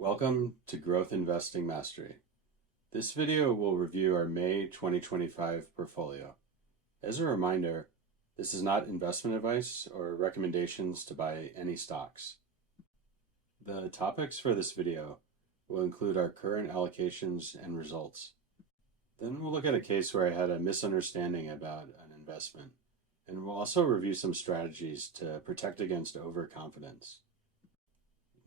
Welcome to Growth Investing Mastery. This video will review our May 2025 portfolio. As a reminder, this is not investment advice or recommendations to buy any stocks. The topics for this video will include our current allocations and results. Then we'll look at a case where I had a misunderstanding about an investment, and we'll also review some strategies to protect against overconfidence.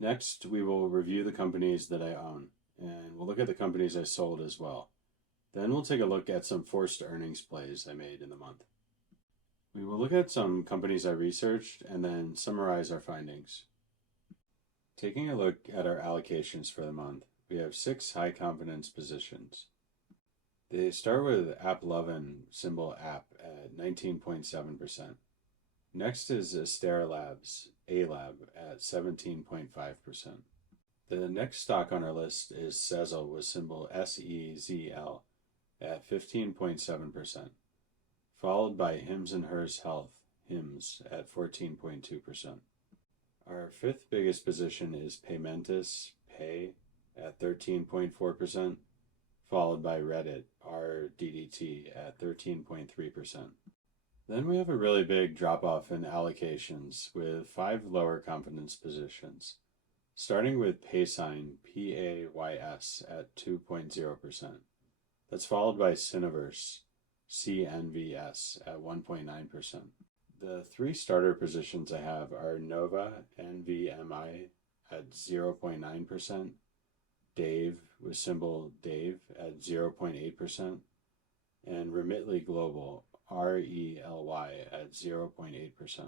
Next, we will review the companies that I own, and we'll look at the companies I sold as well. Then we'll take a look at some forced earnings plays I made in the month. We will look at some companies I researched and then summarize our findings. Taking a look at our allocations for the month, we have 6 high confidence positions. They start with AppLovin, symbol app, at 19.7%. Next is Astera Labs, ALAB, at 17.5%. The next stock on our list is Sezzle with symbol SEZL at 15.7%, followed by Hims & Hers Health, HIMS, at 14.2%. Our 5th biggest position is Paymentus PAY at 13.4%, followed by Reddit, RDDT, at 13.3%. Then we have a really big drop-off in allocations with 5 lower confidence positions, starting with Paysign PAYS at 2.0%. That's followed by Cineverse CNVS at 1.9%. The 3 starter positions I have are Nova NVMI at 0.9%, Dave with symbol Dave at 0.8%, and Remitly Global RELY at 0.8%.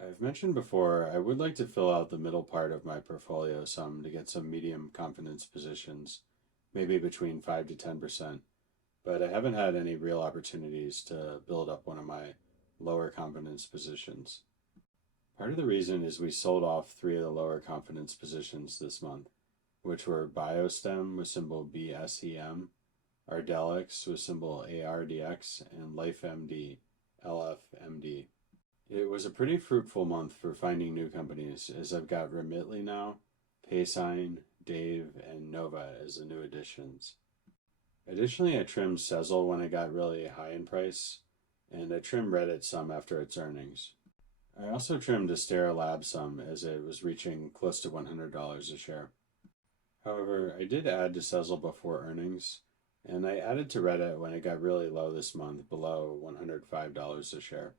I've mentioned before I would like to fill out the middle part of my portfolio some to get some medium confidence positions, maybe between 5 to 10%, but I haven't had any real opportunities to build up one of my lower confidence positions. Part of the reason is we sold off 3 of the lower confidence positions this month, which were Biostem with symbol BSEM, Ardelyx with symbol ARDX, and LifeMD, LFMD. It was a pretty fruitful month for finding new companies, as I've got Remitly now, Paysign, Dave, and Nova as the new additions. Additionally, I trimmed Sezzle when it got really high in price, and I trimmed Reddit some after its earnings. I also trimmed Astera Labs some as it was reaching close to $100 a share. However, I did add to Sezzle before earnings, and I added to Reddit when it got really low this month, below $105 a share.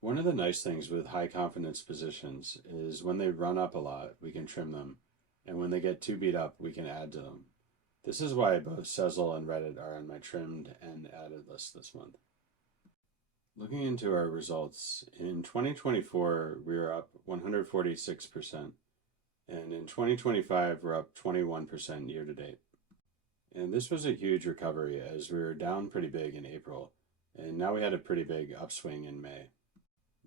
One of the nice things with high confidence positions is when they run up a lot, we can trim them, and when they get too beat up, we can add to them. This is why both Sezzle and Reddit are on my trimmed and added list this month. Looking into our results, in 2024, we were up 146%, and in 2025, we're up 21% year to date. And this was a huge recovery as we were down pretty big in April, and now we had a pretty big upswing in May.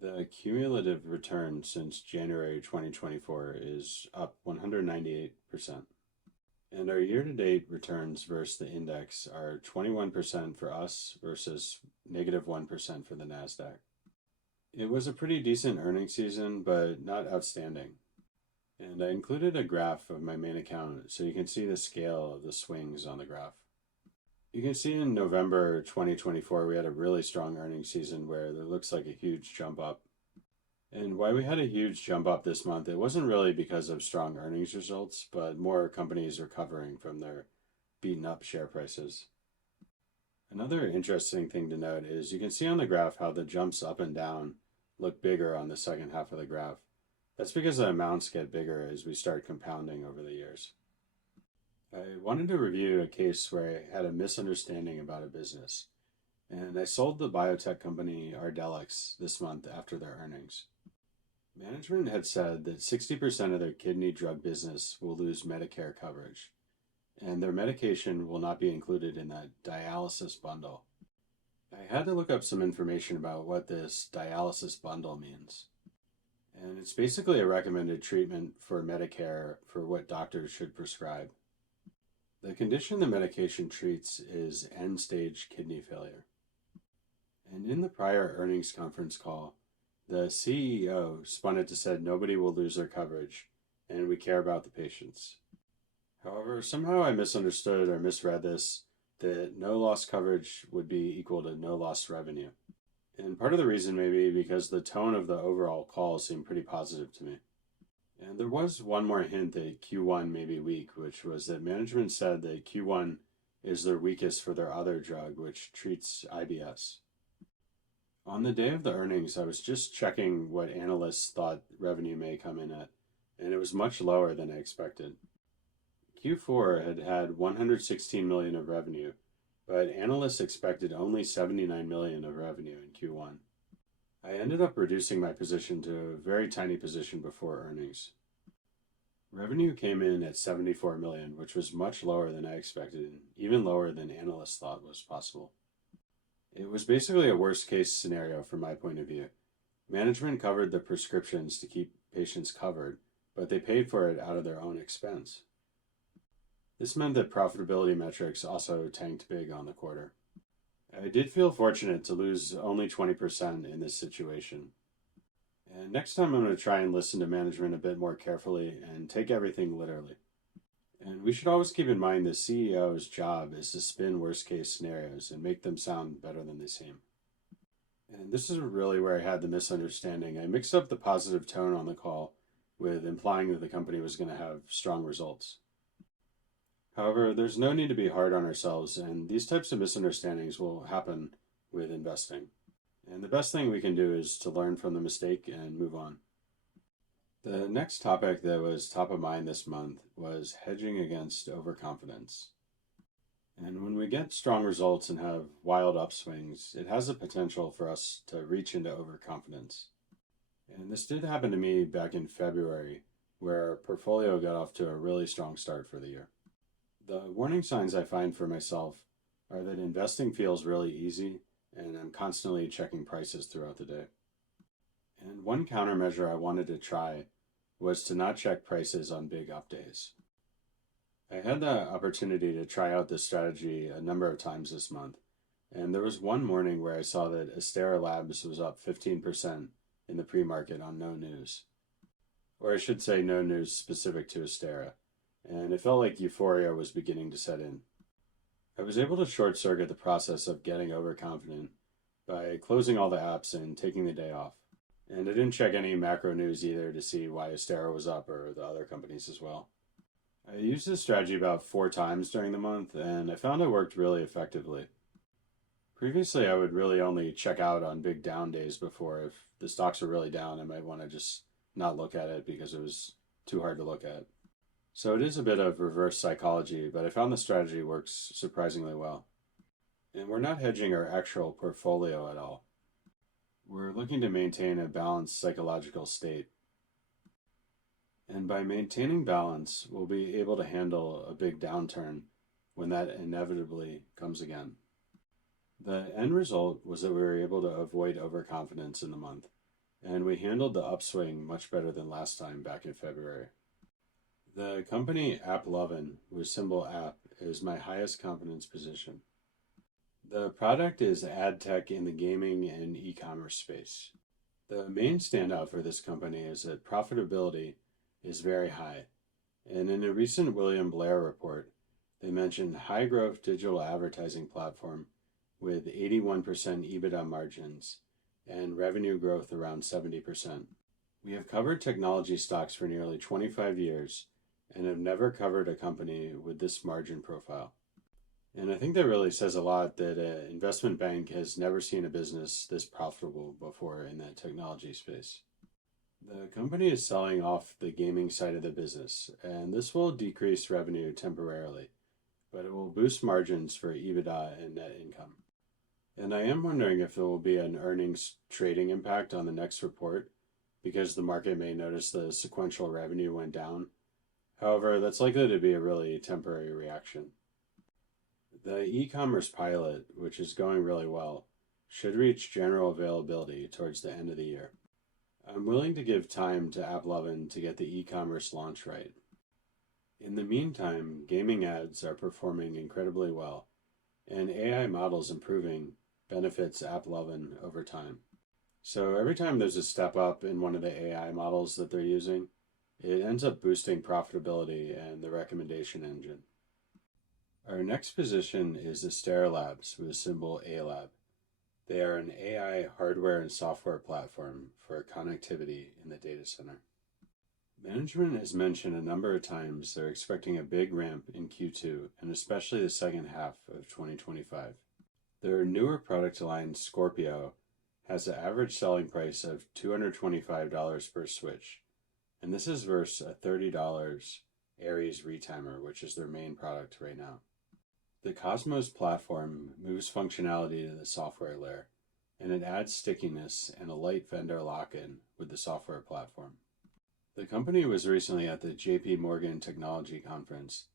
The cumulative return since January 2024 is up 198%. And our year-to-date returns versus the index are 21% for us versus -1% for the NASDAQ. It was a pretty decent earnings season, but not outstanding. And I included a graph of my main account so you can see the scale of the swings on the graph. You can see in November 2024 we had a really strong earnings season where there looks like a huge jump up. And why we had a huge jump up this month, it wasn't really because of strong earnings results, but more companies recovering from their beaten up share prices. Another interesting thing to note is you can see on the graph how the jumps up and down look bigger on the second half of the graph. That's because the amounts get bigger as we start compounding over the years. I wanted to review a case where I had a misunderstanding about a business, and I sold the biotech company Ardelyx this month after their earnings. Management had said that 60% of their kidney drug business will lose Medicare coverage, and their medication will not be included in that dialysis bundle. I had to look up some information about what this dialysis bundle means. And it's basically a recommended treatment for Medicare for what doctors should prescribe. The condition the medication treats is end-stage kidney failure. And in the prior earnings conference call, the CEO spun it to say nobody will lose their coverage and we care about the patients. However, somehow I misunderstood or misread this, that no loss coverage would be equal to no loss revenue. And part of the reason may be because the tone of the overall call seemed pretty positive to me. And there was one more hint that Q1 may be weak, which was that management said that Q1 is their weakest for their other drug, which treats IBS. On the day of the earnings, I was just checking what analysts thought revenue may come in at, and it was much lower than I expected. Q4 had 116 million of revenue, but analysts expected only 79 million of revenue in Q1. I ended up reducing my position to a very tiny position before earnings. Revenue came in at 74 million, which was much lower than I expected, and even lower than analysts thought was possible. It was basically a worst case scenario from my point of view. Management covered the prescriptions to keep patients covered, but they paid for it out of their own expense. This meant that profitability metrics also tanked big on the quarter. I did feel fortunate to lose only 20% in this situation. And next time I'm going to try and listen to management a bit more carefully and take everything literally. And we should always keep in mind the CEO's job is to spin worst case scenarios and make them sound better than they seem. And this is really where I had the misunderstanding. I mixed up the positive tone on the call with implying that the company was going to have strong results. However, there's no need to be hard on ourselves, and these types of misunderstandings will happen with investing. And the best thing we can do is to learn from the mistake and move on. The next topic that was top of mind this month was hedging against overconfidence. And when we get strong results and have wild upswings, it has the potential for us to reach into overconfidence. And this did happen to me back in February, where our portfolio got off to a really strong start for the year. The warning signs I find for myself are that investing feels really easy, and I'm constantly checking prices throughout the day. And one countermeasure I wanted to try was to not check prices on big up days. I had the opportunity to try out this strategy a number of times this month, and there was one morning where I saw that Astera Labs was up 15% in the pre-market on no news. Or I should say no news specific to Astera, and it felt like euphoria was beginning to set in. I was able to short-circuit the process of getting overconfident by closing all the apps and taking the day off. And I didn't check any macro news either to see why Astera was up or the other companies as well. I used this strategy about 4 times during the month, and I found it worked really effectively. Previously, I would really only check out on big down days before. If the stocks were really down, I might want to just not look at it because it was too hard to look at. So it is a bit of reverse psychology, but I found the strategy works surprisingly well. And we're not hedging our actual portfolio at all. We're looking to maintain a balanced psychological state. And by maintaining balance, we'll be able to handle a big downturn when that inevitably comes again. The end result was that we were able to avoid overconfidence in the month, and we handled the upswing much better than last time back in February. The company AppLovin, with symbol App, is my highest confidence position. The product is ad tech in the gaming and e-commerce space. The main standout for this company is that profitability is very high, and in a recent William Blair report, they mentioned high growth digital advertising platform with 81% EBITDA margins and revenue growth around 70%. We have covered technology stocks for nearly 25 years and have never covered a company with this margin profile. And I think that really says a lot that an investment bank has never seen a business this profitable before in that technology space. The company is selling off the gaming side of the business, and this will decrease revenue temporarily, but it will boost margins for EBITDA and net income. And I am wondering if there will be an earnings trading impact on the next report, because the market may notice the sequential revenue went down. However, that's likely to be a really temporary reaction. The e-commerce pilot, which is going really well, should reach general availability towards the end of the year. I'm willing to give time to AppLovin to get the e-commerce launch right. In the meantime, gaming ads are performing incredibly well, and AI models improving benefits AppLovin over time. So every time there's a step up in one of the AI models that they're using, It ends up boosting profitability and the recommendation engine. Our next position is Astera Labs with symbol ALAB. They are an AI hardware and software platform for connectivity in the data center. Management has mentioned a number of times they're expecting a big ramp in Q2 and especially the second half of 2025. Their newer product line, Scorpio, has an average selling price of $225 per switch, and this is versus a $30 Aries retimer, which is their main product right now. The Cosmos platform moves functionality to the software layer, and it adds stickiness and a light vendor lock-in with the software platform. The company was recently at the JP Morgan Technology Conference,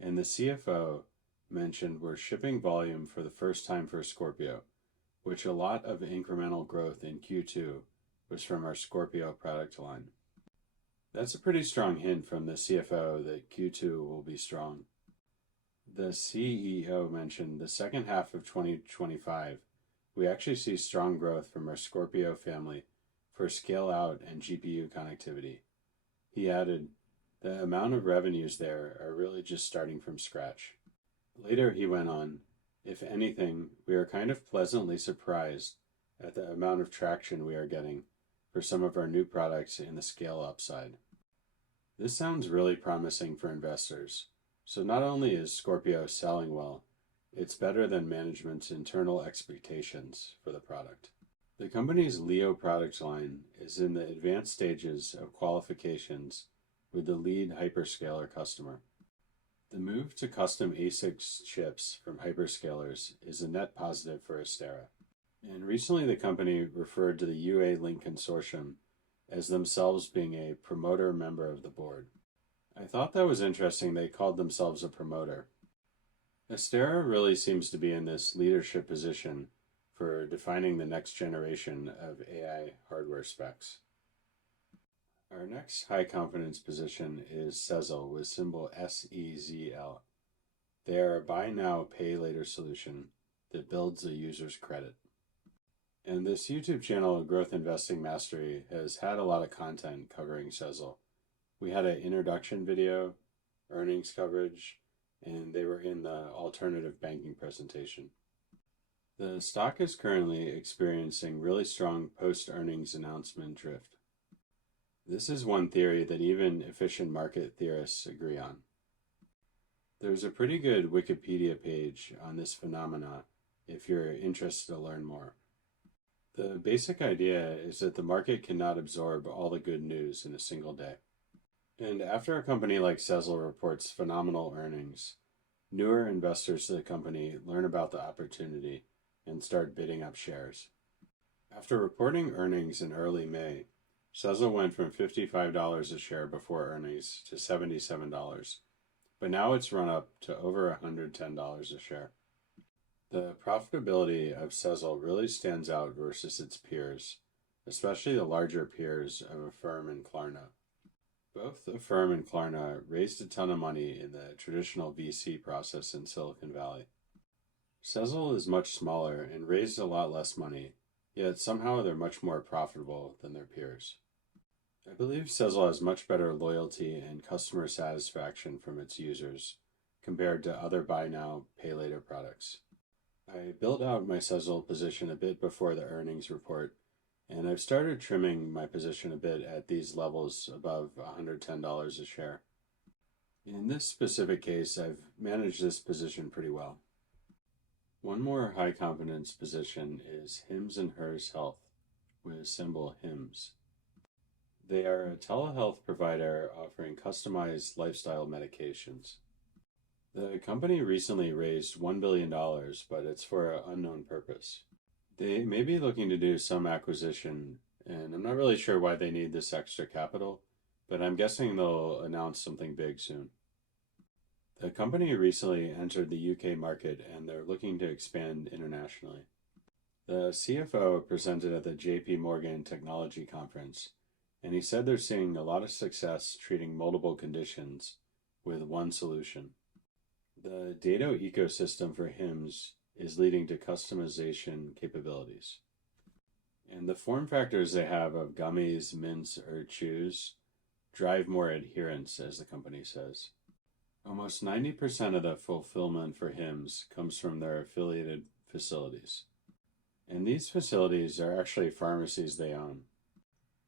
and the CFO mentioned we're shipping volume for the first time for Scorpio, which a lot of incremental growth in Q2 was from our Scorpio product line. That's a pretty strong hint from the CFO that Q2 will be strong. The CEO mentioned the second half of 2025, we actually see strong growth from our Scorpio family for scale out and GPU connectivity. He added, the amount of revenues there are really just starting from scratch. Later he went on, if anything, we are kind of pleasantly surprised at the amount of traction we are getting for some of our new products in the scale up side. This sounds really promising for investors. So not only is Scorpio selling well, it's better than management's internal expectations for the product. The company's Leo product line is in the advanced stages of qualifications with the lead hyperscaler customer. The move to custom ASICs chips from hyperscalers is a net positive for Astera. And recently the company referred to the UA Link Consortium as themselves being a promoter member of the board. I thought that was interesting they called themselves a promoter. Astera really seems to be in this leadership position for defining the next generation of AI hardware specs. Our next high confidence position is Sezzle with symbol SEZL. They are a buy now, pay later solution that builds a user's credit. And this YouTube channel, Growth Investing Mastery, has had a lot of content covering Sezzle. We had an introduction video, earnings coverage, and they were in the alternative banking presentation. The stock is currently experiencing really strong post-earnings announcement drift. This is one theory that even efficient market theorists agree on. There's a pretty good Wikipedia page on this phenomena if you're interested to learn more. The basic idea is that the market cannot absorb all the good news in a single day. And after a company like Sezzle reports phenomenal earnings, newer investors to the company learn about the opportunity and start bidding up shares. After reporting earnings in early May, Sezzle went from $55 a share before earnings to $77, but now it's run up to over $110 a share. The profitability of Sezzle really stands out versus its peers, especially the larger peers of Affirm and Klarna. Both Affirm and Klarna raised a ton of money in the traditional VC process in Silicon Valley. Sezzle is much smaller and raised a lot less money, yet somehow they're much more profitable than their peers. I believe Sezzle has much better loyalty and customer satisfaction from its users compared to other buy now, pay later products. I built out my Sezzle position a bit before the earnings report, and I've started trimming my position a bit at these levels above $110 a share. In this specific case, I've managed this position pretty well. One more high confidence position is Hims & Hers Health with symbol HIMS. They are a telehealth provider offering customized lifestyle medications. The company recently raised $1 billion, but it's for an unknown purpose. They may be looking to do some acquisition, and I'm not really sure why they need this extra capital, but I'm guessing they'll announce something big soon. The company recently entered the UK market, and they're looking to expand internationally. The CFO presented at the JP Morgan Technology Conference, and he said they're seeing a lot of success treating multiple conditions with one solution. The data ecosystem for HIMS is leading to customization capabilities. And the form factors they have of gummies, mints, or chews drive more adherence, as the company says. Almost 90% of the fulfillment for HIMSS comes from their affiliated facilities. And these facilities are actually pharmacies they own.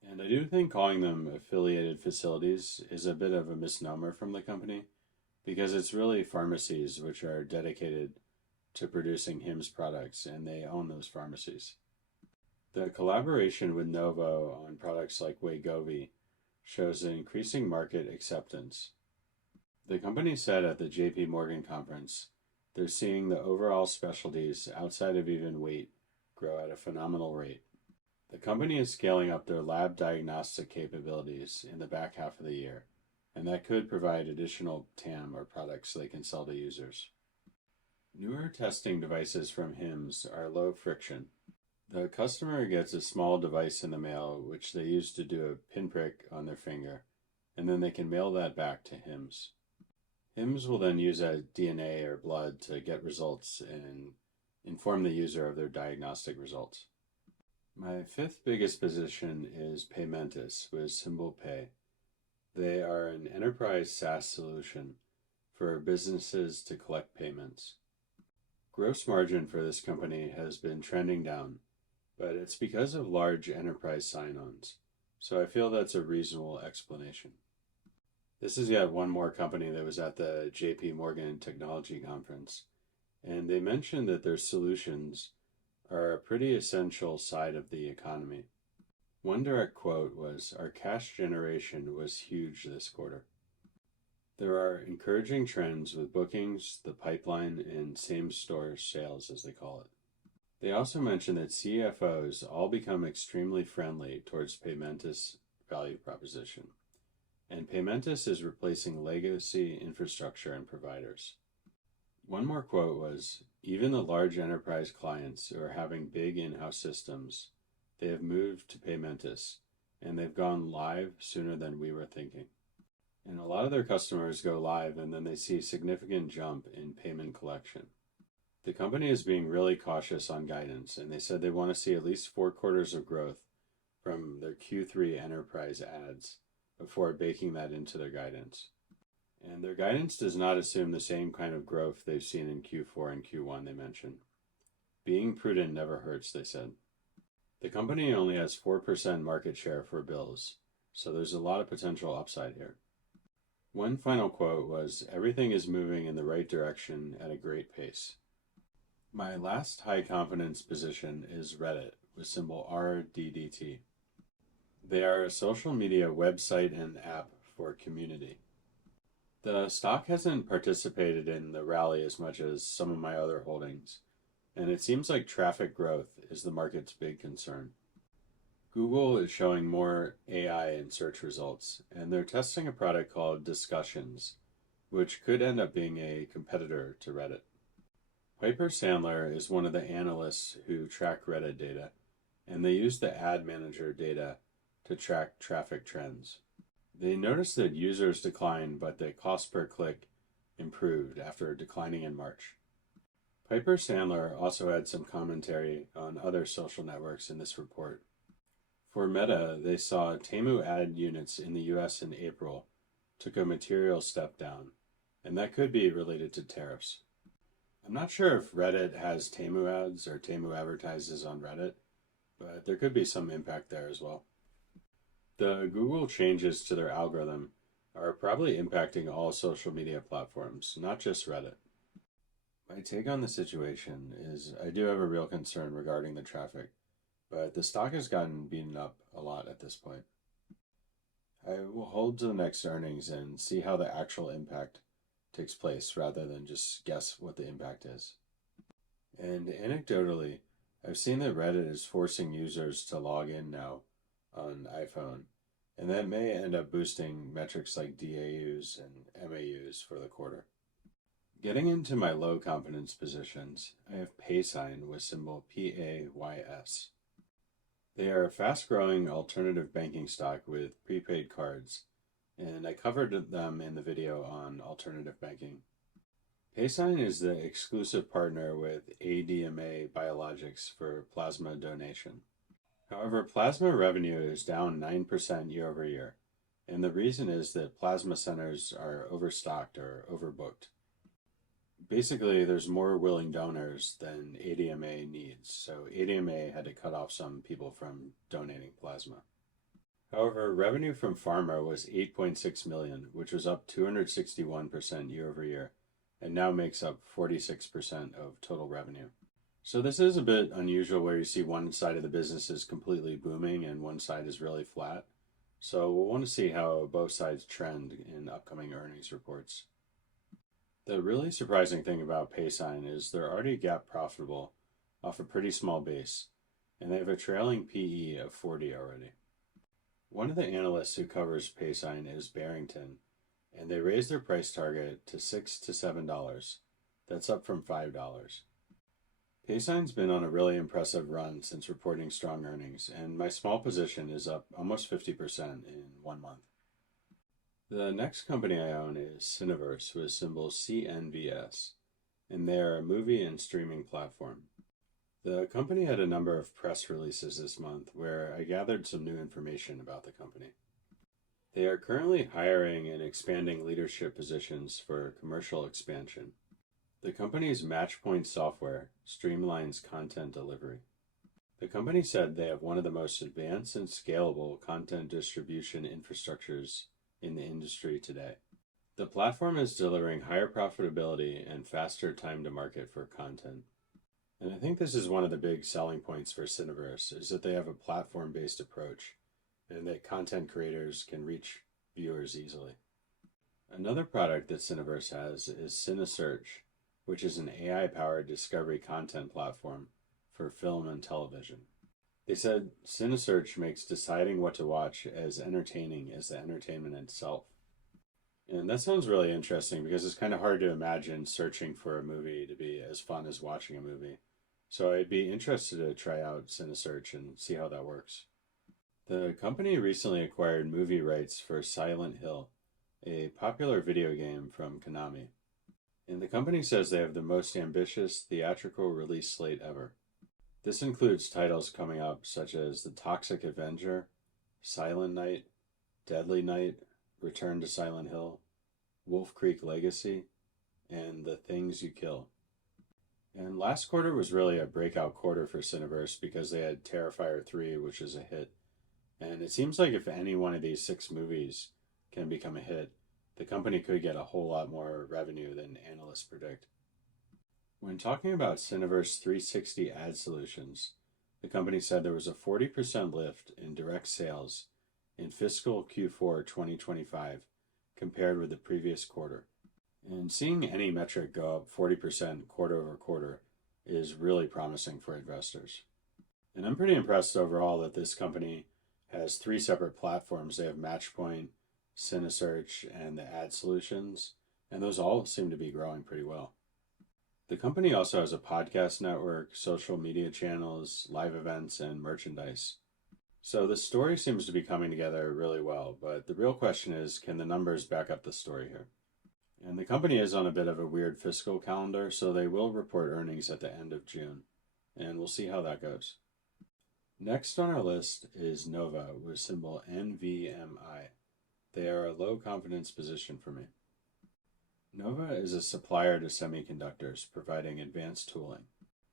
And I do think calling them affiliated facilities is a bit of a misnomer from the company, because it's really pharmacies which are dedicated to producing HIMSS products, and they own those pharmacies. The collaboration with Novo on products like Wegovy shows an increasing market acceptance. The company said at the JP Morgan conference they're seeing the overall specialties outside of even weight grow at a phenomenal rate. The company is scaling up their lab diagnostic capabilities in the back half of the year, and that could provide additional TAM or products they can sell to users. Newer testing devices from HIMSS are low friction. The customer gets a small device in the mail which they use to do a pinprick on their finger, and then they can mail that back to HIMSS. HIMSS will then use a DNA or blood to get results and inform the user of their diagnostic results. My fifth biggest position is Paymentus with symbol PAY. They are an enterprise SaaS solution for businesses to collect payments. Gross margin for this company has been trending down, but it's because of large enterprise sign-ons, so I feel that's a reasonable explanation. This is yet one more company that was at the JP Morgan Technology Conference, and they mentioned that their solutions are a pretty essential side of the economy. One direct quote was, "Our cash generation was huge this quarter." There are encouraging trends with bookings, the pipeline, and same-store sales, as they call it. They also mentioned that CFOs all become extremely friendly towards Paymentus' value proposition, and Paymentus is replacing legacy infrastructure and providers. One more quote was, "Even the large enterprise clients who are having big in-house systems, they have moved to Paymentus, and they've gone live sooner than we were thinking." And a lot of their customers go live and then they see a significant jump in payment collection. The company is being really cautious on guidance, and they said they want to see at least 4 quarters of growth from their Q3 enterprise ads before baking that into their guidance. And their guidance does not assume the same kind of growth they've seen in Q4 and Q1 they mentioned. Being prudent never hurts, they said. The company only has 4% market share for bills, so there's a lot of potential upside here. One final quote was, "Everything is moving in the right direction at a great pace." My last high confidence position is Reddit with symbol RDDT. They are a social media website and app for community. The stock hasn't participated in the rally as much as some of my other holdings, and it seems like traffic growth is the market's big concern. Google is showing more AI in search results, and they're testing a product called Discussions, which could end up being a competitor to Reddit. Piper Sandler is one of the analysts who track Reddit data, and they use the ad manager data to track traffic trends. They noticed that users declined, but the cost per click improved after declining in March. Piper Sandler also had some commentary on other social networks in this report. For Meta, they saw Temu ad units in the US in April took a material step down, and that could be related to tariffs. I'm not sure if Reddit has Temu ads or Temu advertises on Reddit, but there could be some impact there as well. The Google changes to their algorithm are probably impacting all social media platforms, not just Reddit. My take on the situation is I do have a real concern regarding the traffic, but the stock has gotten beaten up a lot at this point. I will hold to the next earnings and see how the actual impact takes place rather than just guess what the impact is. And anecdotally, I've seen that Reddit is forcing users to log in now on iPhone, and that may end up boosting metrics like DAUs and MAUs for the quarter. Getting into my low confidence positions, I have Paysign with symbol PAYS. They are a fast-growing alternative banking stock with prepaid cards, and I covered them in the video on alternative banking. Paysign is the exclusive partner with ADMA Biologics for plasma donation. However, plasma revenue is down 9% year over year, And the reason is that plasma centers are overstocked or overbooked. Basically, there's more willing donors than ADMA needs, so ADMA had to cut off some people from donating plasma. However, revenue from Pharma was 8.6 million, which was up 261% year over year, and now makes up 46% of total revenue. So this is a bit unusual where you see one side of the business is completely booming and one side is really flat. So we'll want to see how both sides trend in upcoming earnings reports. The really surprising thing about Paysign is they're already GAAP profitable off a pretty small base, and they have a trailing PE of 40 already. One of the analysts who covers Paysign is Barrington, and they raised their price target to $6 to $7. That's up from $5. Paysign's been on a really impressive run since reporting strong earnings, and my small position is up almost 50% in 1 month. The next company I own is Cineverse with symbol CNVS, and they are a movie and streaming platform. The company had a number of press releases this month where I gathered some new information about the company. They are currently hiring and expanding leadership positions for commercial expansion. The company's Matchpoint software streamlines content delivery. The company said they have one of the most advanced and scalable content distribution infrastructures in the industry today. The platform is delivering higher profitability and faster time to market for content. And I think this is one of the big selling points for Cineverse, is that they have a platform-based approach and that content creators can reach viewers easily. Another product that Cineverse has is Cinesearch, which is an AI-powered discovery content platform for film and television. They said Cinesearch makes deciding what to watch as entertaining as the entertainment itself. And that sounds really interesting because it's kind of hard to imagine searching for a movie to be as fun as watching a movie. So I'd be interested to try out Cinesearch and see how that works. The company recently acquired movie rights for Silent Hill, a popular video game from Konami. And the company says they have the most ambitious theatrical release slate ever. This includes titles coming up such as The Toxic Avenger, Silent Night, Deadly Night, Return to Silent Hill, Wolf Creek Legacy, and The Things You Kill. And last quarter was really a breakout quarter for Cineverse because they had Terrifier 3, which is a hit. And it seems like if any one of these 6 movies can become a hit, the company could get a whole lot more revenue than analysts predict. When talking about Cineverse 360 ad solutions, the company said there was a 40% lift in direct sales in fiscal Q4 2025 compared with the previous quarter. And seeing any metric go up 40% quarter over quarter is really promising for investors. And I'm pretty impressed overall that this company has 3 separate platforms. They have Matchpoint, Cinesearch, and the ad solutions, and those all seem to be growing pretty well. The company also has a podcast network, social media channels, live events, and merchandise. So the story seems to be coming together really well, but the real question is, can the numbers back up the story here? And the company is on a bit of a weird fiscal calendar, so they will report earnings at the end of June, and we'll see how that goes. Next on our list is Nova with symbol NVMI. They are a low confidence position for me. Nova is a supplier to semiconductors, providing advanced tooling.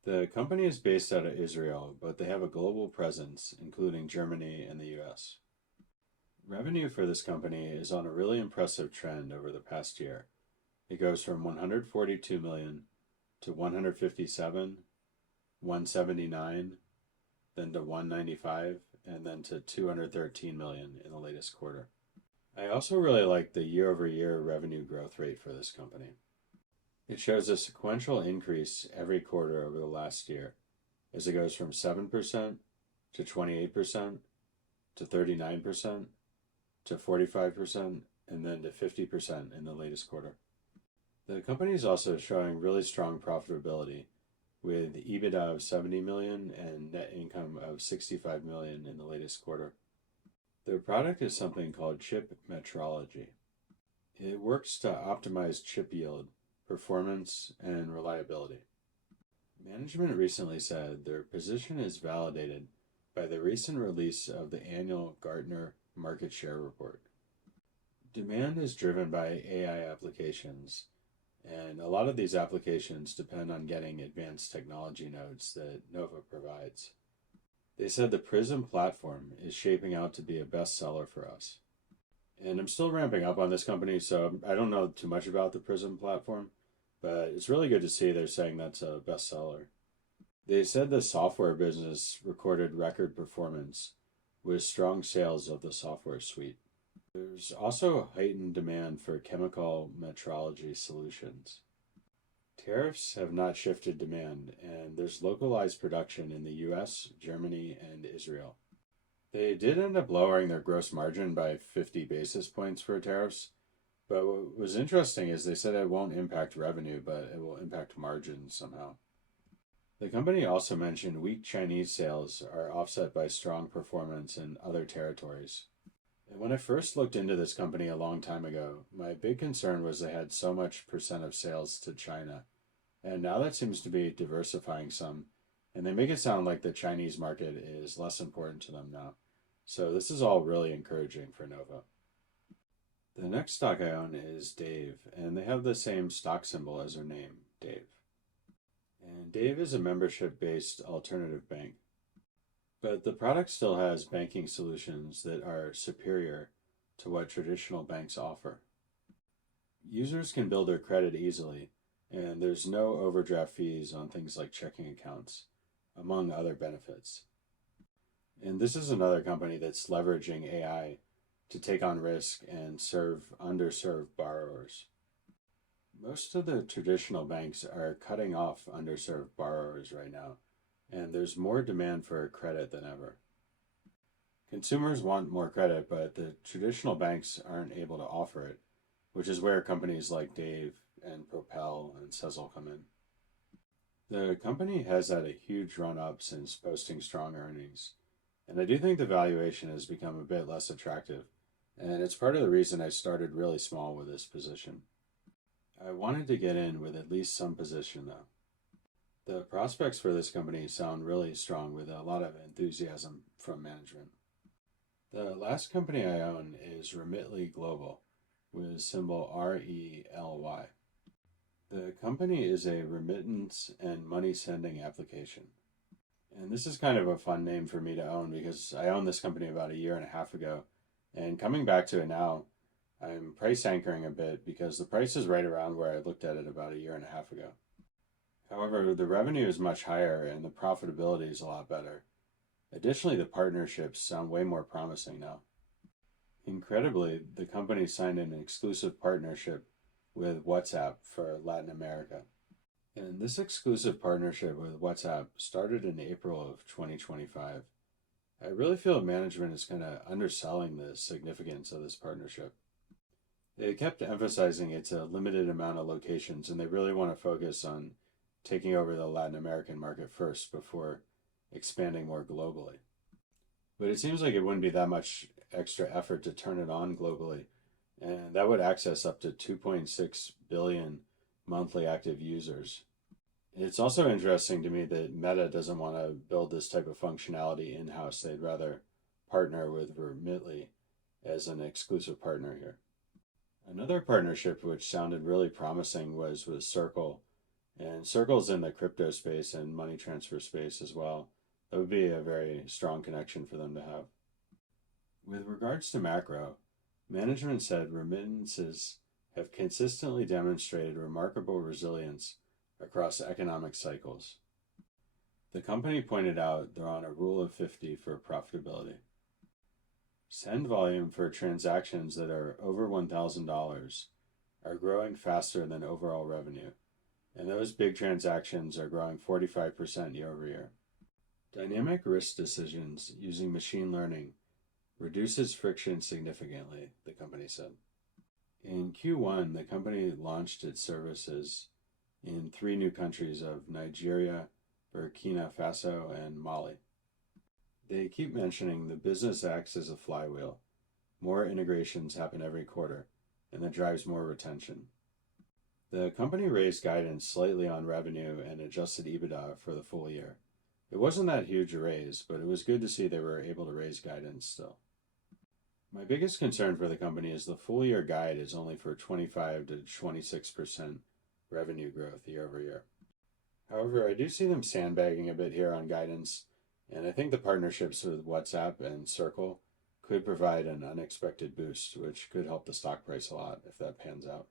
The company is based out of Israel, but they have a global presence, including Germany and the US. Revenue for this company is on a really impressive trend over the past year. It goes from 142 million to 157, 179, then to 195, and then to 213 million in the latest quarter. I also really like the year-over-year revenue growth rate for this company. It shows a sequential increase every quarter over the last year, as it goes from 7% to 28% to 39% to 45% and then to 50% in the latest quarter. The company is also showing really strong profitability with EBITDA of 70 million and net income of 65 million in the latest quarter. Their product is something called chip metrology. It works to optimize chip yield, performance, and reliability. Management recently said their position is validated by the recent release of the annual Gartner market share report. Demand is driven by AI applications, and a lot of these applications depend on getting advanced technology nodes that Nova provides. They said the Prism platform is shaping out to be a bestseller for us. And I'm still ramping up on this company, so I don't know too much about the Prism platform, but it's really good to see they're saying that's a bestseller. They said the software business recorded record performance with strong sales of the software suite. There's also heightened demand for chemical metrology solutions. Tariffs have not shifted demand, and there's localized production in the US, Germany, and Israel. They did end up lowering their gross margin by 50 basis points for tariffs, but what was interesting is they said it won't impact revenue, but it will impact margins somehow. The company also mentioned weak Chinese sales are offset by strong performance in other territories. And when I first looked into this company a long time ago, my big concern was they had so much percent of sales to China. And now that seems to be diversifying some, and they make it sound like the Chinese market is less important to them now. So this is all really encouraging for Nova. The next stock I own is Dave, and they have the same stock symbol as their name, Dave. And Dave is a membership-based alternative bank. But the product still has banking solutions that are superior to what traditional banks offer. Users can build their credit easily, and there's no overdraft fees on things like checking accounts, among other benefits. And this is another company that's leveraging AI to take on risk and serve underserved borrowers. Most of the traditional banks are cutting off underserved borrowers right now, and there's more demand for credit than ever. Consumers want more credit, but the traditional banks aren't able to offer it, which is where companies like Dave and Propel and Sezzle come in. The company has had a huge run-up since posting strong earnings, and I do think the valuation has become a bit less attractive, and it's part of the reason I started really small with this position. I wanted to get in with at least some position though. The prospects for this company sound really strong with a lot of enthusiasm from management. The last company I own is Remitly Global, with symbol RELY. The company is a remittance and money sending application. And this is kind of a fun name for me to own because I owned this company about a year and a half ago. And coming back to it now, I'm price anchoring a bit because the price is right around where I looked at it about a year and a half ago. However, the revenue is much higher and the profitability is a lot better. Additionally, the partnerships sound way more promising now. Incredibly, the company signed an exclusive partnership with WhatsApp for Latin America. And this exclusive partnership with WhatsApp started in April of 2025. I really feel management is kind of underselling the significance of this partnership. They kept emphasizing it's a limited amount of locations, and they really want to focus on taking over the Latin American market first before expanding more globally. But it seems like it wouldn't be that much extra effort to turn it on globally, and that would access up to 2.6 billion monthly active users. It's also interesting to me that Meta doesn't want to build this type of functionality in-house. They'd rather partner with Remitly as an exclusive partner here. Another partnership which sounded really promising was with Circle, and Circle's in the crypto space and money transfer space as well. That would be a very strong connection for them to have. With regards to macro, management said remittances have consistently demonstrated remarkable resilience across economic cycles. The company pointed out they're on a rule of 50 for profitability. Send volume for transactions that are over $1,000 are growing faster than overall revenue, and those big transactions are growing 45% year over year. Dynamic risk decisions using machine learning reduces friction significantly, the company said. In Q1, the company launched its services in 3 new countries of Nigeria, Burkina Faso, and Mali. They keep mentioning the business acts as a flywheel. More integrations happen every quarter, and that drives more retention. The company raised guidance slightly on revenue and adjusted EBITDA for the full year. It wasn't that huge a raise, but it was good to see they were able to raise guidance still. My biggest concern for the company is the full year guide is only for 25 to 26% revenue growth year over year. However, I do see them sandbagging a bit here on guidance, and I think the partnerships with WhatsApp and Circle could provide an unexpected boost, which could help the stock price a lot if that pans out.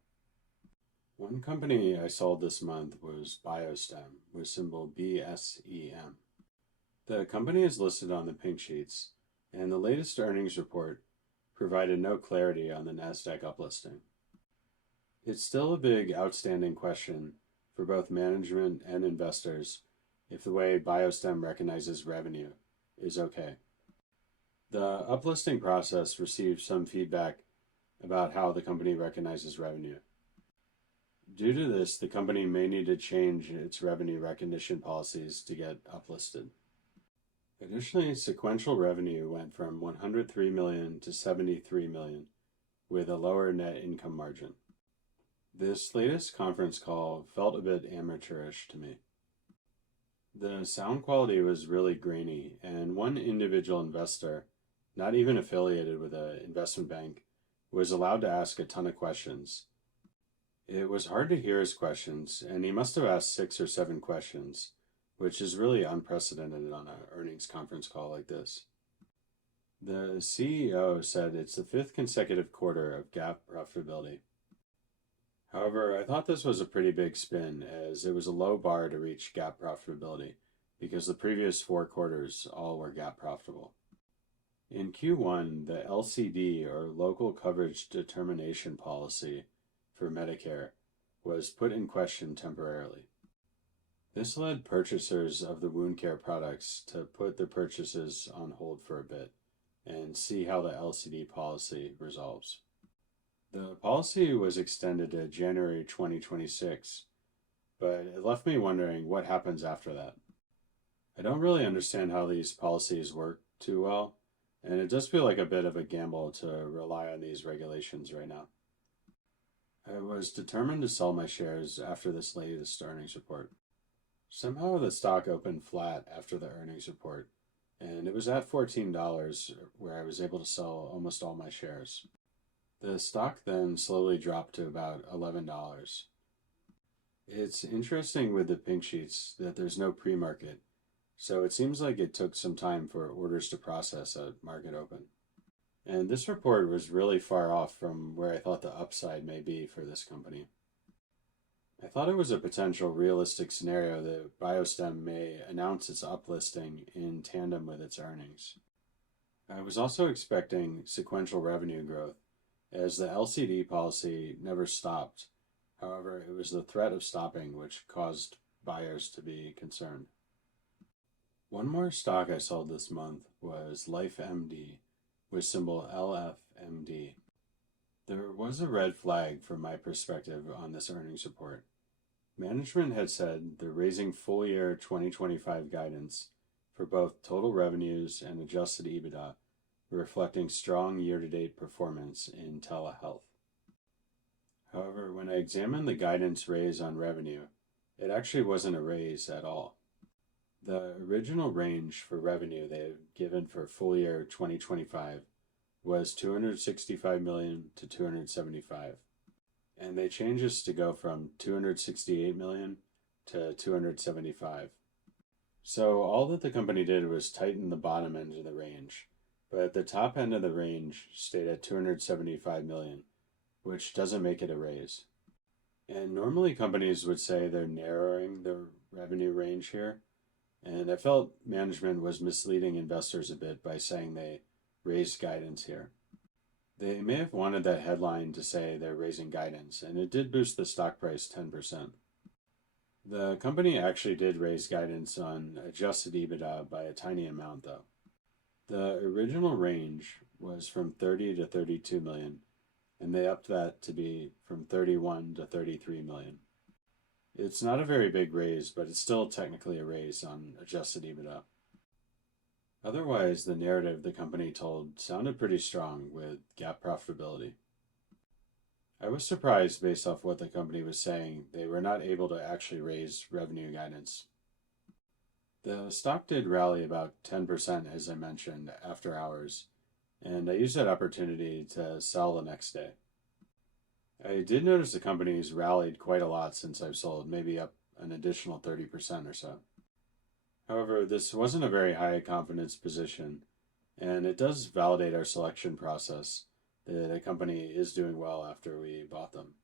One company I sold this month was Biostem, with symbol BSEM. The company is listed on the pink sheets, and the latest earnings report provided no clarity on the NASDAQ uplisting. It's still a big outstanding question for both management and investors if the way Biostem recognizes revenue is okay. The uplisting process received some feedback about how the company recognizes revenue. Due to this, the company may need to change its revenue recognition policies to get uplisted. Additionally, sequential revenue went from $103 million to $73 million, with a lower net income margin. This latest conference call felt a bit amateurish to me. The sound quality was really grainy, and one individual investor, not even affiliated with an investment bank, was allowed to ask a ton of questions. It was hard to hear his questions, and he must have asked 6 or 7 questions, which is really unprecedented on an earnings conference call like this. The CEO said it's the 5th consecutive quarter of GAAP profitability. However, I thought this was a pretty big spin, as it was a low bar to reach GAAP profitability, because the previous 4 quarters all were GAAP profitable. In Q1, the LCD, or Local Coverage Determination Policy, for Medicare was put in question temporarily. This led purchasers of the wound care products to put their purchases on hold for a bit and see how the LCD policy resolves. The policy was extended to January 2026, but it left me wondering what happens after that. I don't really understand how these policies work too well, and it does feel like a bit of a gamble to rely on these regulations right now. I was determined to sell my shares after this latest earnings report. Somehow the stock opened flat after the earnings report, and it was at $14 where I was able to sell almost all my shares. The stock then slowly dropped to about $11. It's interesting with the pink sheets that there's no pre-market, so it seems like it took some time for orders to process at market open. And this report was really far off from where I thought the upside may be for this company. I thought it was a potential realistic scenario that Biostem may announce its uplisting in tandem with its earnings. I was also expecting sequential revenue growth, as the LCD policy never stopped. However, it was the threat of stopping which caused buyers to be concerned. One more stock I sold this month was LifeMD, with symbol LFMD. There was a red flag from my perspective on this earnings report. Management had said they're raising full year 2025 guidance for both total revenues and adjusted EBITDA, reflecting strong year-to-date performance in telehealth. However, when I examined the guidance raise on revenue, it actually wasn't a raise at all. The original range for revenue they had given for full year 2025 was $265 million to $275 million, and they changed this to go from $268 million to $275 million. So all that the company did was tighten the bottom end of the range, but the top end of the range stayed at $275 million, which doesn't make it a raise. And normally companies would say they're narrowing the revenue range here, and I felt management was misleading investors a bit by saying they raised guidance here. They may have wanted that headline to say they're raising guidance, and it did boost the stock price 10%. The company actually did raise guidance on adjusted EBITDA by a tiny amount, though. The original range was from 30 to 32 million, and they upped that to be from 31 to 33 million. It's not a very big raise, but it's still technically a raise on adjusted EBITDA. Otherwise, the narrative the company told sounded pretty strong with GAAP profitability. I was surprised based off what the company was saying they were not able to actually raise revenue guidance. The stock did rally about 10%, as I mentioned, after hours, and I used that opportunity to sell the next day. I did notice the company's rallied quite a lot since I've sold, maybe up an additional 30% or so. However, this wasn't a very high confidence position, and it does validate our selection process that a company is doing well after we bought them.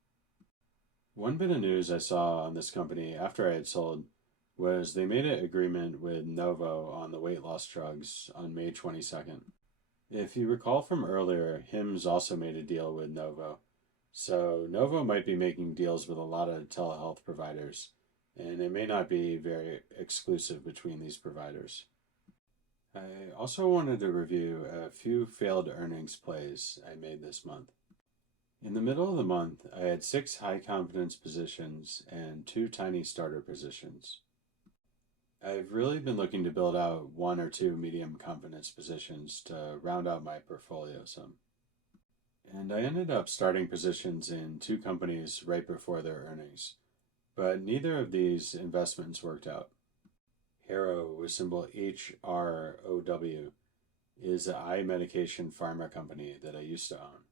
One bit of news I saw on this company after I had sold was they made an agreement with Novo on the weight loss drugs on May 22nd. If you recall from earlier, Hims also made a deal with Novo. So Novo might be making deals with a lot of telehealth providers, and it may not be very exclusive between these providers. I also wanted to review a few failed earnings plays I made this month. In the middle of the month, I had 6 high confidence positions and 2 tiny starter positions. I've really been looking to build out 1 or 2 medium confidence positions to round out my portfolio some. And I ended up starting positions in 2 companies right before their earnings, but neither of these investments worked out. Harrow, with symbol HROW, is an eye medication pharma company that I used to own.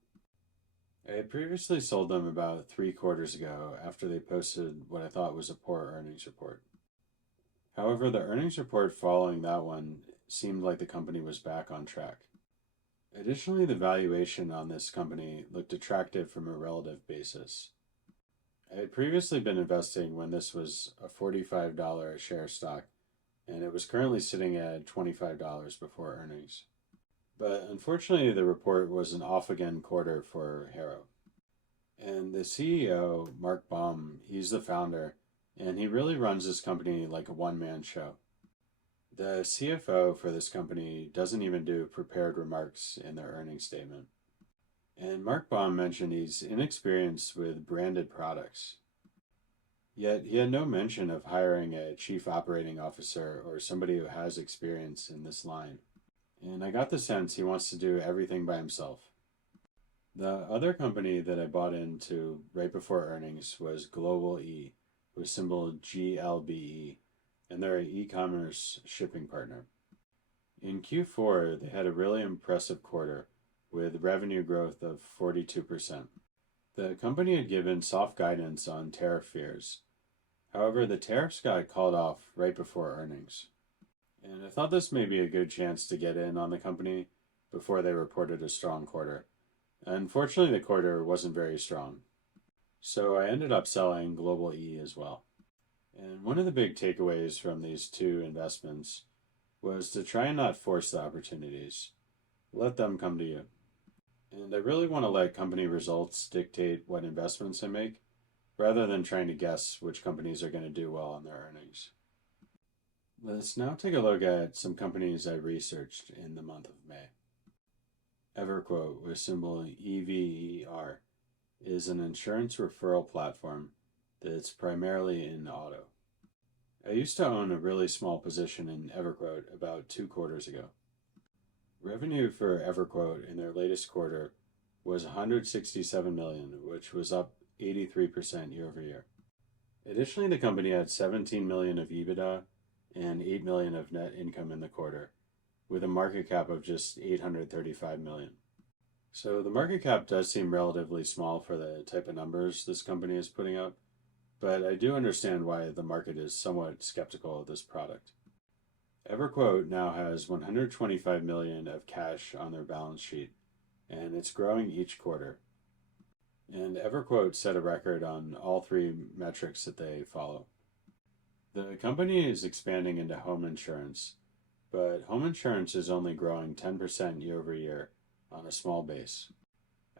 I had previously sold them about 3 quarters ago after they posted what I thought was a poor earnings report. However, the earnings report following that one seemed like the company was back on track. Additionally, the valuation on this company looked attractive from a relative basis. I had previously been investing when this was a $45 a share stock, and it was currently sitting at $25 before earnings. But unfortunately, the report was an off-again quarter for Harrow. And the CEO, Mark Baum, he's the founder, and he really runs this company like a one-man show. The CFO for this company doesn't even do prepared remarks in their earnings statement. And Mark Baum mentioned he's inexperienced with branded products. Yet he had no mention of hiring a chief operating officer or somebody who has experience in this line. And I got the sense he wants to do everything by himself. The other company that I bought into right before earnings was Global E, with symbol GLBE, and they're an e-commerce shipping partner. In Q4, they had a really impressive quarter, with revenue growth of 42%. The company had given soft guidance on tariff fears. However, the tariffs got called off right before earnings. And I thought this may be a good chance to get in on the company before they reported a strong quarter. Unfortunately, the quarter wasn't very strong. So I ended up selling Global E as well. And one of the big takeaways from these 2 investments was to try and not force the opportunities. Let them come to you. And I really want to let company results dictate what investments I make, rather than trying to guess which companies are going to do well on their earnings. Let's now take a look at some companies I researched in the month of May. EverQuote, with symbol EVER, is an insurance referral platform that's primarily in auto. I used to own a really small position in EverQuote about 2 quarters ago. Revenue for EverQuote in their latest quarter was $167 million, which was up 83% year over year. Additionally, the company had $17 million of EBITDA and $8 million of net income in the quarter, with a market cap of just $835 million. So the market cap does seem relatively small for the type of numbers this company is putting up, but I do understand why the market is somewhat skeptical of this product. EverQuote now has $125 million of cash on their balance sheet, and it's growing each quarter. And EverQuote set a record on all 3 metrics that they follow. The company is expanding into home insurance, but home insurance is only growing 10% year over year on a small base.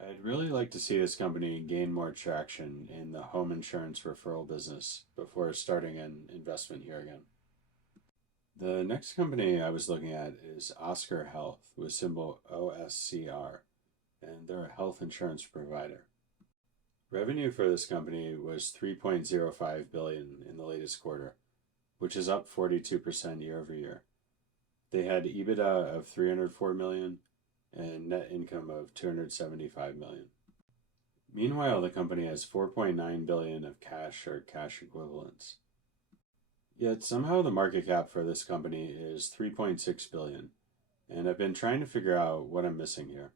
I'd really like to see this company gain more traction in the home insurance referral business before starting an investment here again. The next company I was looking at is OSCR Health, with symbol OSCR, and they're a health insurance provider. Revenue for this company was $3.05 billion in the latest quarter, which is up 42% year over year. They had EBITDA of $304 million and net income of $275 million. Meanwhile, the company has $4.9 billion of cash or cash equivalents. Yet somehow the market cap for this company is $3.6 billion, and I've been trying to figure out what I'm missing here.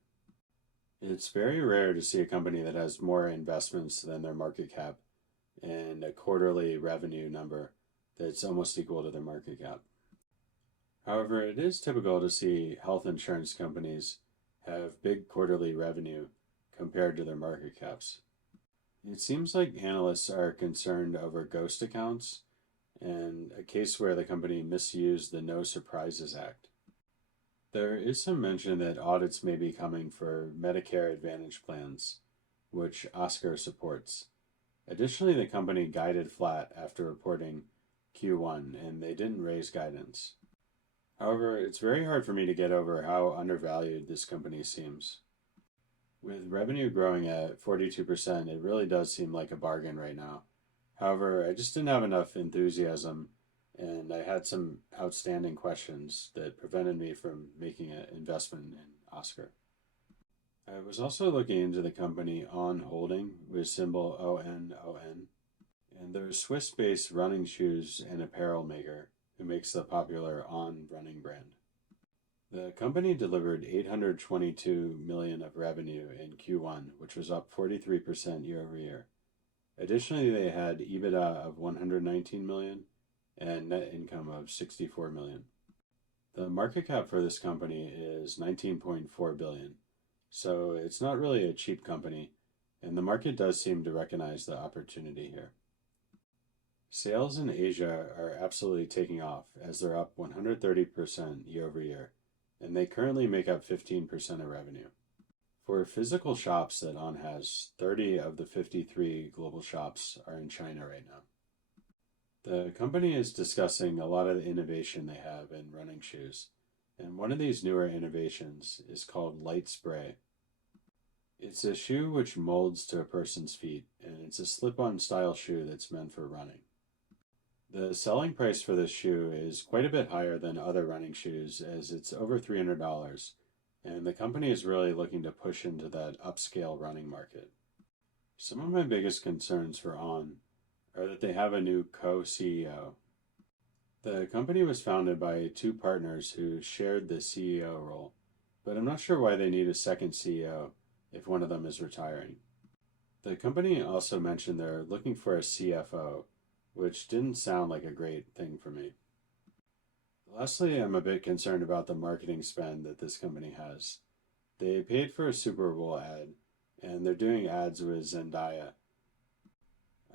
It's very rare to see a company that has more investments than their market cap and a quarterly revenue number that's almost equal to their market cap. However, it is typical to see health insurance companies have big quarterly revenue compared to their market caps. It seems like analysts are concerned over ghost accounts and a case where the company misused the No Surprises Act. There is some mention that audits may be coming for Medicare Advantage plans, which OSCR supports. Additionally, the company guided flat after reporting Q1, and they didn't raise guidance. However, it's very hard for me to get over how undervalued this company seems. With revenue growing at 42%, it really does seem like a bargain right now. However, I just didn't have enough enthusiasm, and I had some outstanding questions that prevented me from making an investment in OSCR. I was also looking into the company ONON Holding with symbol ONON, and they're a Swiss-based running shoes and apparel maker who makes the popular ON running brand. The company delivered $822 million of revenue in Q1, which was up 43% year over year. Additionally, they had EBITDA of $119 million and net income of $64 million. The market cap for this company is $19.4 billion, so it's not really a cheap company, and the market does seem to recognize the opportunity here. Sales in Asia are absolutely taking off as they're up 130% year over year, and they currently make up 15% of revenue. For physical shops that ON has, 30 of the 53 global shops are in China right now. The company is discussing a lot of the innovation they have in running shoes, and one of these newer innovations is called Light Spray. It's a shoe which molds to a person's feet, and it's a slip-on style shoe that's meant for running. The selling price for this shoe is quite a bit higher than other running shoes, as it's over $300, and the company is really looking to push into that upscale running market. Some of my biggest concerns for ON are that they have a new co-CEO. The company was founded by two partners who shared the CEO role, but I'm not sure why they need a second CEO if one of them is retiring. The company also mentioned they're looking for a CFO, which didn't sound like a great thing for me. Lastly, I'm a bit concerned about the marketing spend that this company has. They paid for a Super Bowl ad, and they're doing ads with Zendaya.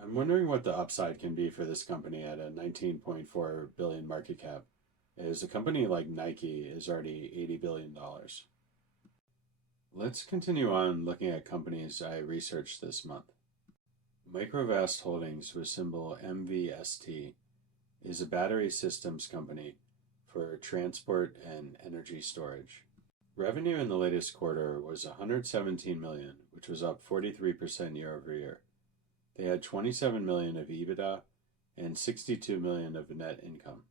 I'm wondering what the upside can be for this company at a $19.4 billion market cap, as a company like Nike is already $80 billion. Let's continue on looking at companies I researched this month. Microvast Holdings, with symbol MVST, is a battery systems company for transport and energy storage. Revenue in the latest quarter was $117 million, which was up 43% year over year. They had $27 million of EBITDA and $62 million of net income.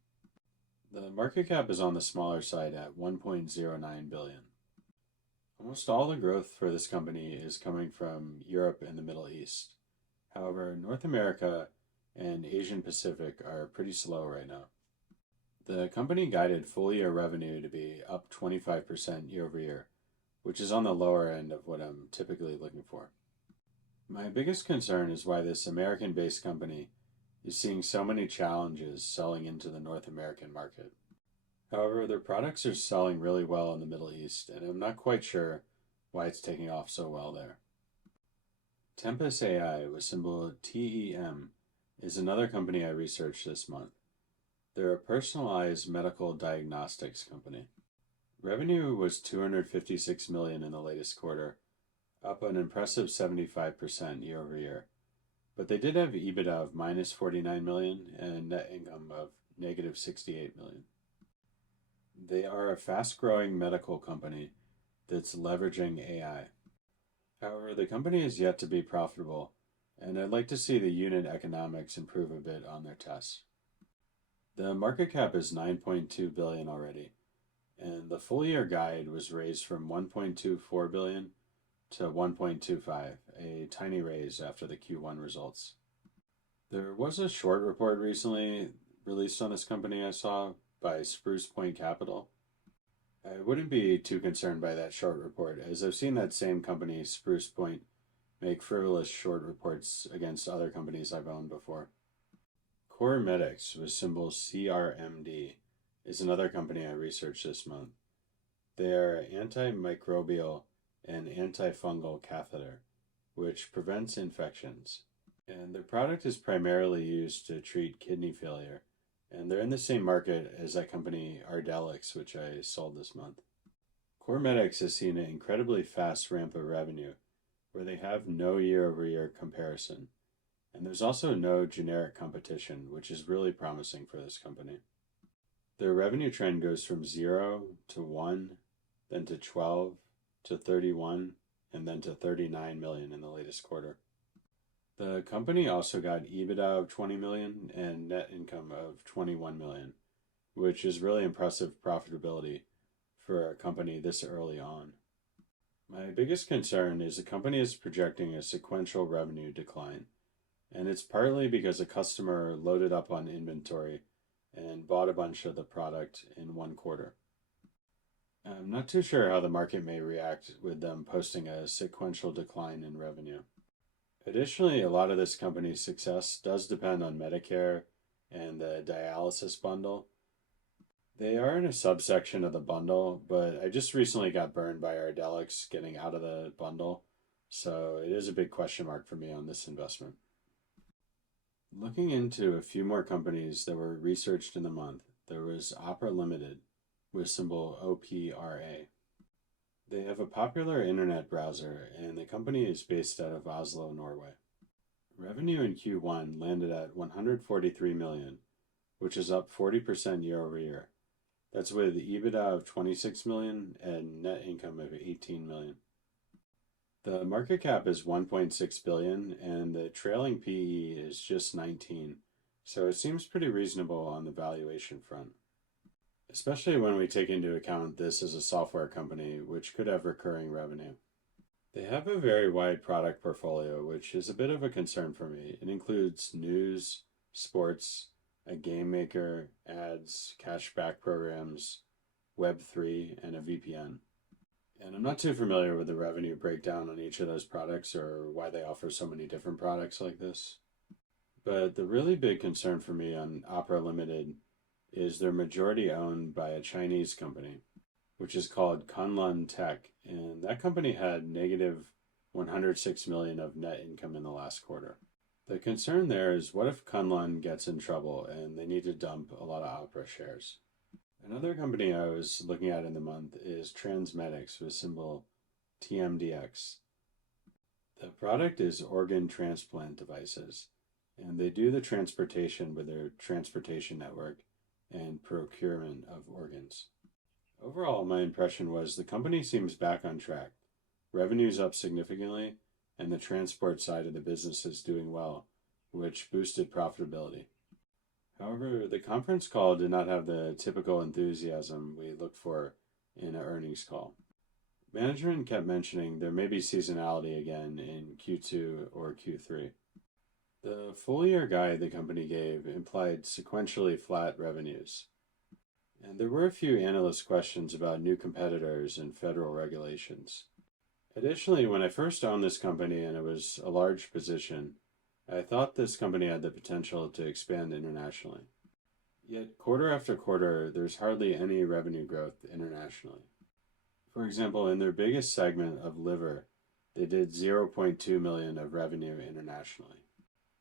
The market cap is on the smaller side at $1.09 billion. Almost all the growth for this company is coming from Europe and the Middle East. However, North America and Asian Pacific are pretty slow right now. The company guided full-year revenue to be up 25% year over year, which is on the lower end of what I'm typically looking for. My biggest concern is why this American-based company is seeing so many challenges selling into the North American market. However, their products are selling really well in the Middle East, and I'm not quite sure why it's taking off so well there. Tempus AI, with symbol TEM, is another company I researched this month. They're a personalized medical diagnostics company. Revenue was $256 million in the latest quarter, up an impressive 75% year over year. But they did have EBITDA of minus $49 million and net income of negative $68 million. They are a fast-growing medical company that's leveraging AI. However, the company is yet to be profitable, and I'd like to see the unit economics improve a bit on their tests. The market cap is $9.2 billion already, and the full-year guide was raised from $1.24 billion to $1.25, a tiny raise after the Q1 results. There was a short report recently released on this company I saw by Spruce Point Capital. I wouldn't be too concerned by that short report, as I've seen that same company, Spruce Point, make frivolous short reports against other companies I've owned before. CorMedix, with symbol CRMD, is another company I researched this month. They are an antimicrobial and antifungal catheter, which prevents infections. And their product is primarily used to treat kidney failure, and they're in the same market as that company RDDT, which I sold this month. CorMedix has seen an incredibly fast ramp of revenue, where they have no year-over-year comparison. And there's also no generic competition, which is really promising for this company. Their revenue trend goes from 0 to 1, then to 12, to 31, and then to 39 million in the latest quarter. The company also got EBITDA of 20 million and net income of 21 million, which is really impressive profitability for a company this early on. My biggest concern is the company is projecting a sequential revenue decline, and it's partly because a customer loaded up on inventory and bought a bunch of the product in one quarter. I'm not too sure how the market may react with them posting a sequential decline in revenue. Additionally, a lot of this company's success does depend on Medicare and the dialysis bundle. They are in a subsection of the bundle, but I just recently got burned by Ardelyx getting out of the bundle, so it is a big question mark for me on this investment. Looking into a few more companies that were researched in the month, there was OPRA Limited, with symbol OPRA. They have a popular internet browser, and the company is based out of Oslo, Norway. Revenue in Q1 landed at 143 million, which is up 40% year over year. That's with EBITDA of 26 million and net income of 18 million. The market cap is 1.6 billion, and the trailing PE is just 19, so it seems pretty reasonable on the valuation front, especially when we take into account this as a software company, which could have recurring revenue. They have a very wide product portfolio, which is a bit of a concern for me. It includes news, sports, a game maker, ads, cashback programs, Web3, and a VPN. And I'm not too familiar with the revenue breakdown on each of those products or why they offer so many different products like this. But the really big concern for me on Opera Limited is they're majority owned by a Chinese company, which is called Kunlun Tech, and that company had negative 106 million of net income in the last quarter. The concern there is, what if Kunlun gets in trouble and they need to dump a lot of Opera shares? Another company I was looking at in the month is Transmedics, with symbol TMDX. The product is organ transplant devices, and they do the transportation with their transportation network and procurement of organs. Overall, my impression was the company seems back on track. Revenue's up significantly, and the transport side of the business is doing well, which boosted profitability. However, the conference call did not have the typical enthusiasm we look for in an earnings call. Management kept mentioning there may be seasonality again in Q2 or Q3. The full year guide the company gave implied sequentially flat revenues. And there were a few analyst questions about new competitors and federal regulations. Additionally, when I first owned this company and it was a large position, I thought this company had the potential to expand internationally. Yet, quarter after quarter, there's hardly any revenue growth internationally. For example, in their biggest segment of liver, they did 0.2 million of revenue internationally.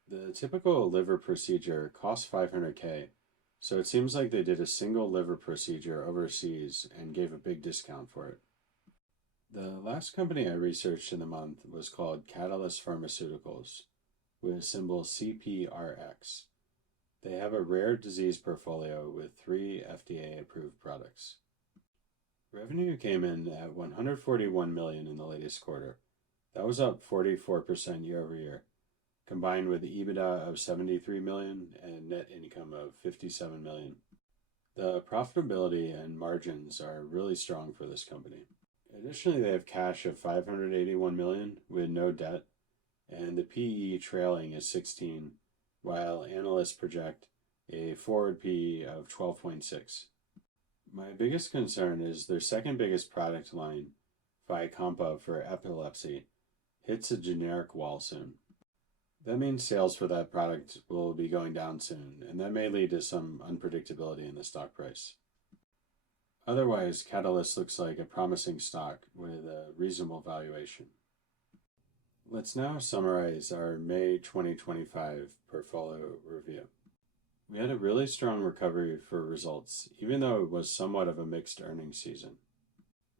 The typical liver procedure costs 500K, so it seems like they did a single liver procedure overseas and gave a big discount for it. The last company I researched in the month was called Catalyst Pharmaceuticals, with symbol CPRX. They have a rare disease portfolio with 3 FDA-approved products. Revenue came in at 141 million in the latest quarter. That was up 44% year over year, combined with EBITDA of 73 million and net income of 57 million. The profitability and margins are really strong for this company. Additionally, they have cash of 581 million with no debt, and the PE trailing is 16, while analysts project a forward PE of 12.6. My biggest concern is their second biggest product line, Fycompa for epilepsy, hits a generic wall soon. That means sales for that product will be going down soon, and that may lead to some unpredictability in the stock price. Otherwise, Catalyst looks like a promising stock with a reasonable valuation. Let's now summarize our May 2025 portfolio review. We had a really strong recovery for results, even though it was somewhat of a mixed earnings season.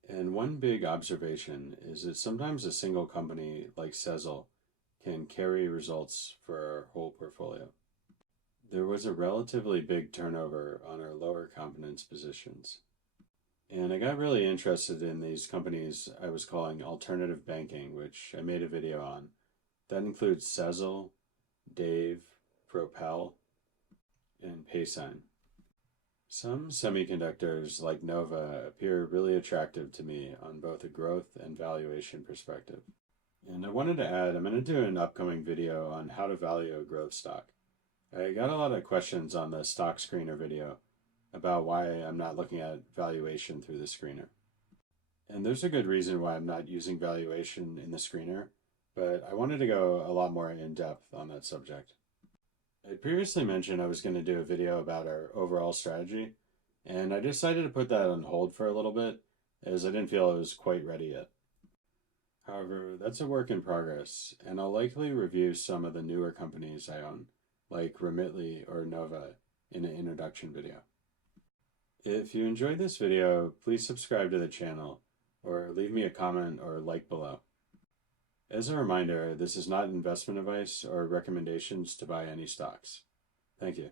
And one big observation is that sometimes a single company like Sezzle can carry results for our whole portfolio. There was a relatively big turnover on our lower confidence positions. And I got really interested in these companies I was calling alternative banking, which I made a video on. That includes Sezzle, Dave, Propel, and Paysign. Some semiconductors like Nova appear really attractive to me on both a growth and valuation perspective. And I wanted to add, I'm going to do an upcoming video on how to value a growth stock. I got a lot of questions on the stock screener video about why I'm not looking at valuation through the screener. And there's a good reason why I'm not using valuation in the screener, but I wanted to go a lot more in depth on that subject. I previously mentioned I was going to do a video about our overall strategy, and I decided to put that on hold for a little bit as I didn't feel it was quite ready yet. However, that's a work in progress, and I'll likely review some of the newer companies I own, like Remitly or Nova, in an introduction video. If you enjoyed this video, please subscribe to the channel, or leave me a comment or like below. As a reminder, this is not investment advice or recommendations to buy any stocks. Thank you.